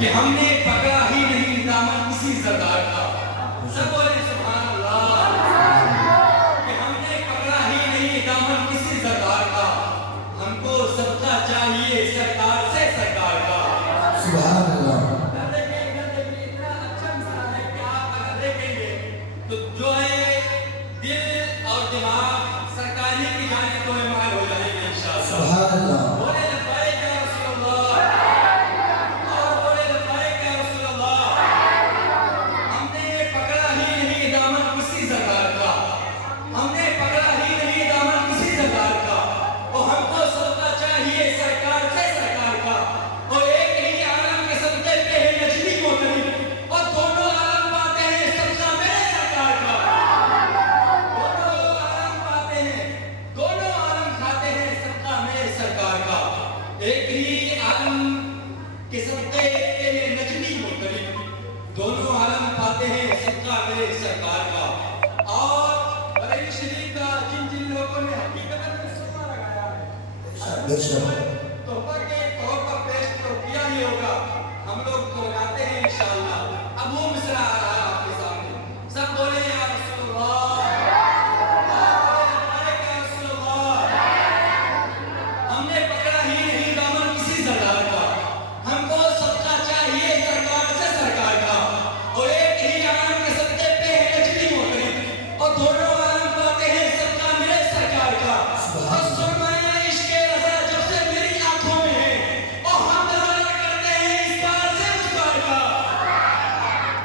کہ ہم نے پکڑا ہی نہیں دامن کسی سردار کا. سب بولے سبحان اللہ. کہ ہم نے پکڑا ہی نہیں دامن کسی سردار کا. ہم کو صدقہ چاہیے سرکار سے سرکار کا. سبحان اللہ. اتنا اچھا مثال ہے کہ آپ اگر دیکھیں گے تو جو ہے دل اور دماغ سرکاری کی جانب تو مائل ہو جائے گا انشاءاللہ. سبحان اللہ. بولے لبیک یا رسول اللہ. اور بولے لبیک یا رسول اللہ. ہم نے پکڑا ہی نہیں دامن کسی سرکار کا. ہم نے پکڑا ہی نہیں دامن کسی سرکار کا. اور ہم کو صدقہ چاہیے سرکار سے سرکار کا. اور ایک ہی عالم کے صدقے پہ ہے نجمی محترم. اور دونوں عالم پاتے ہیں صدقہ میرے سرکار کا. دونوں عالم پاتے ہیں, دونوں عالم کھاتے ہیں صدقہ میرے سرکار کا. ایک ہی عالم کے صدقے پہ ہے نجمی محترم. دونوں عالم پاتے ہیں صدقہ میرے سرکار کا. اور بریلی شریف کا جن لوگوں نے حقیقت میں سرما لگایا ہے, بے شک. تحفہ کے طور پر پیش تو کیا ہی ہوگا. ہم لوگ تو لگاتے ہیں انشاءاللہ. اب وہ مصرع آ رہا ہے آپ کے سامنے. سب بولے یا رسول اللہ. یا رسول اللہ. ہم نے پکڑا ہی نہیں دامن کسی سردار کا. ہم کو صدقہ چاہیے سرکار سے سرکار کا. اور ایک ہی عالم کے صدقے پہ ہے نجمی محترم. اور دونوں عالم پاتے ہیں صدقہ میرے سرکار کا. اور سرمایہ عشق رضا جب سے میری آنکھوں میں ہے, اور ہم نظارہ کرتے ہیں اس بار سے اس بار کا.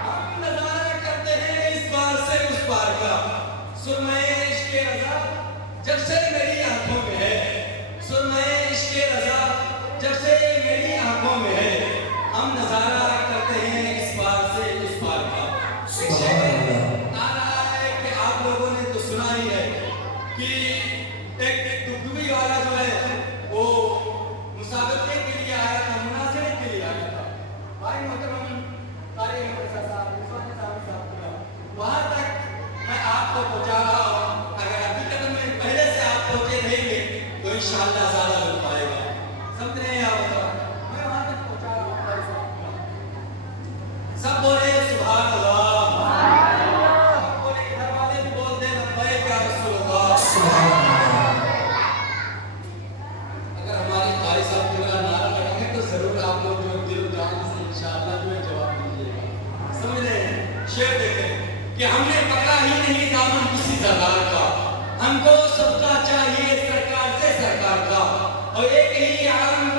ہم نظارہ کرتے ہیں اس بار سے اس بار کا. سرمایہ عشق رضا جب سے میری آنکھوں میں ہے. سرمایہ عشق رضا جب سے میری آنکھوں میں ہے. ہم نظارہ کرتے ہیں اس بار سے اس بار کا. ایک شعر آ رہا ہے کہ آپ لوگوں نے تو سنا ہی ہے کہ ایک دبئی والا جو ہے وہ مسابقے کے لیے آیا تھا, مناظرے کے لیے آیا تھا. بھائی محترم قاری مدرسہ صاحب, رضوان صاحب کا وہاں تک میں آپ کو پہنچا رہا ہوں. اگر حقیقت میں پہلے سے آپ پہنچے رہیں گے تو انشاءاللہ زیادہ لگ پائے گا. سمجھ رہے ہیں آپ؟ میں وہاں تک پہنچا رہا ہوں قاری صاحب کا. سب بولے سبحان اللہ. سب بولے, گھر والے بھی بول دیں لبیک یا رسول اللہ. سبحان اللہ. اگر ہمارے قاری صاحب جو ہے نعرہ لگائیں تو ضرور آپ لوگ جو دل و جان سے انشاءاللہ جو ہے جواب دیجیے گا. سمجھ رہے ہیں؟ شعر دیکھیں کہ ہم نے پکڑا ہی نہیں دامن کسی سردار کا. ہم کو صدقہ چاہیے سرکار سے سرکار کا. اور ایک ہی عالم